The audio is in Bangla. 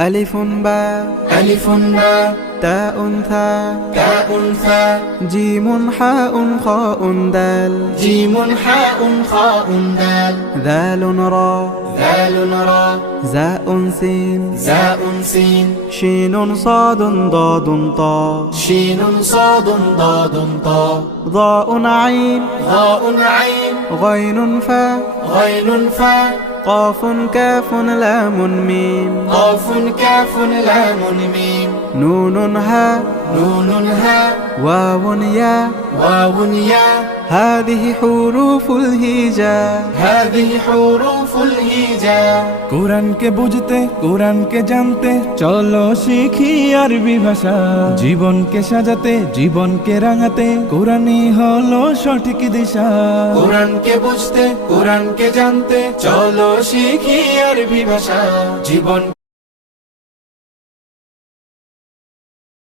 ألف باء ألف باء تاء ثاء تاء ثاء جيم حاء خاء دال جيم حاء خاء دال ذال راء ذال راء زاء سين زاء سين شين صاد ضاد طاء شين صاد ضاد طاء ضاء عين ضاء عين غين فاء غين فاء قاف كاف لام ميم قاف كاف لام ميم نون هاء نون هاء واو ياء واو ياء هذه حروف الهجاء هذه حروف الهجاء কোরআনকে বুঝতে কোরআনকে জানতে চলো শিখি আরবি ভাষা জীবনকে সাজাতে জীবনকে রাঙাতে কোরআনই হলো সঠিক দিশা কোরআনকে বুঝতে কোরআনকে জানতে চলো শিখি আরবি ভাষা জীবন